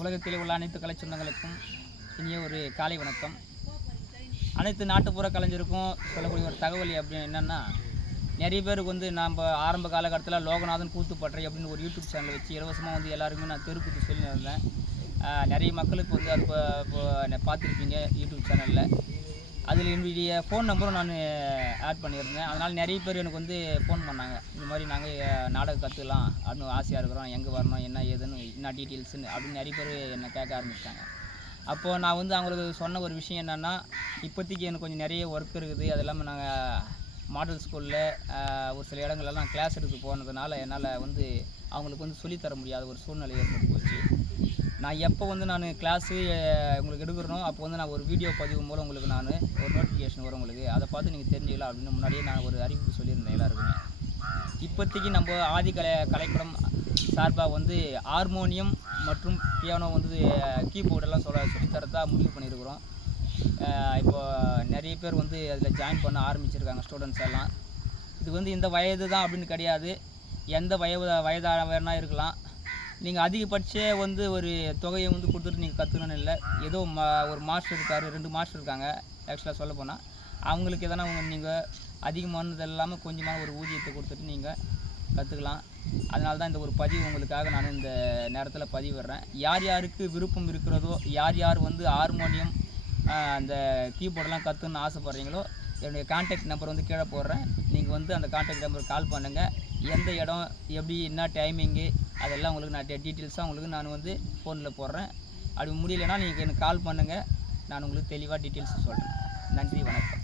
உலகத்தில் உள்ள அனைத்து கலை இனிய ஒரு காலை வணக்கம். அனைத்து நாட்டுப்புற கலைஞருக்கும் சொல்லக்கூடிய ஒரு தகவல் அப்படின்னு என்னென்னா நிறைய பேருக்கு வந்து நம்ம ஆரம்ப காலகட்டத்தில் லோகநாதன் கூத்துப்பற்றை அப்படின்னு ஒரு யூடியூப் சேனல் வச்சு இலவசமாக வந்து எல்லாருக்குமே நான் தெருக்குத்து சொல்லி இருந்தேன் நிறைய மக்களுக்கு வந்து அது இப்போ இப்போ பார்த்துருப்பீங்க யூடியூப் சேனலில். அதில் என்னுடைய ஃபோன் நம்பரும் நான் ஆட் பண்ணியிருந்தேன். அதனால் நிறைய பேர் எனக்கு வந்து ஃபோன் பண்ணாங்க. இந்த மாதிரி நாங்கள் நாடகம் கற்றுக்கலாம் அப்படின்னு ஆசையாக இருக்கிறோம். எங்கே வரணும் என்ன ஏதுன்னு என்ன டீட்டெயில்ஸுன்னு அப்படின்னு நிறைய பேர் என்னை கேட்க ஆரம்பிச்சிட்டாங்க. அப்போது நான் வந்து அவங்களுக்கு சொன்ன ஒரு விஷயம் என்னென்னா இப்போதைக்கு எனக்கு கொஞ்சம் நிறைய ஒர்க் இருக்குது. அது இல்லாமல் நாங்கள் மாடல் ஸ்கூலில் ஒரு சில இடங்கள்லாம் கிளாஸ் எடுத்து போனதுனால என்னால் வந்து அவங்களுக்கு வந்து சொல்லித்தர முடியாத ஒரு சூழ்நிலை ஏற்பட்டு போச்சு. நான் எப்போ வந்து நான் கிளாஸு உங்களுக்கு எடுக்கிறனோ அப்போ வந்து நான் ஒரு வீடியோ பதிவு மூலம் உங்களுக்கு நான் ஒரு நோட்டிஃபிகேஷன் வரும் உங்களுக்கு. அதை பார்த்து நீங்கள் தெரிஞ்சுக்கலாம் அப்படின்னு முன்னாடியே நான் ஒரு அறிவிப்பு சொல்லியிருந்தேன் எல்லாருக்குமே. இப்போதைக்கு நம்ம ஆதி கலை கலைப்படம் சார்பாக வந்து ஹார்மோனியம் மற்றும் பியானோ வந்து கீபோர்டெல்லாம் சொல்ல சொல்லித்தரதா முடிவு பண்ணியிருக்கிறோம். இப்போ நிறைய பேர் வந்து அதில் ஜாயின் பண்ண ஆரம்பிச்சிருக்காங்க ஸ்டூடெண்ட்ஸ் எல்லாம். இது வந்து இந்த வயது தான் அப்படின்னு கிடையாது. எந்த வயது வயதாக வேணால் இருக்கலாம். நீங்கள் அதிகபட்ச வந்து ஒரு தொகையை வந்து கொடுத்துட்டு நீங்கள் கற்றுக்கணும்னு இல்லை. ஏதோ மா ஒரு மாஸ்டர் இருக்கார் ரெண்டு மாஸ்டர் இருக்காங்க ஆக்சுவலாக சொல்ல போனால் அவங்களுக்கு எதனா நீங்கள் அதிகமானது இல்லாமல் கொஞ்சமான ஒரு ஊதியத்தை கொடுத்துட்டு நீங்கள் கற்றுக்கலாம் அதனால தான் இந்த ஒரு பதிவு உங்களுக்காக நான் இந்த நேரத்தில் பதிவிடுறேன். யார் யாருக்கு விருப்பம் இருக்கிறதோ யார் யார் வந்து ஹார்மோனியம் அந்த கீபோர்டெலாம் கற்றுன்னு ஆசைப்பட்றீங்களோ என்னுடைய கான்டாக்ட் நம்பர் வந்து கீழே போடுறேன். நீங்கள் வந்து அந்த கான்டாக்ட் நம்பருக்கு கால் பண்ணுங்கள் எந்த இடம் எப்படி என்ன டைமிங்கு அதெல்லாம் உங்களுக்கு நான் டீட்டெயில்ஸாக உங்களுக்கு நான் வந்து ஃபோனில் போடுறேன். அப்படி முடியலைன்னா நீங்கள் எனக்கு கால் பண்ணுங்கள் நான் உங்களுக்கு தெளிவாக டீட்டெயில்ஸ் சொல்கிறேன் நன்றி வணக்கம்.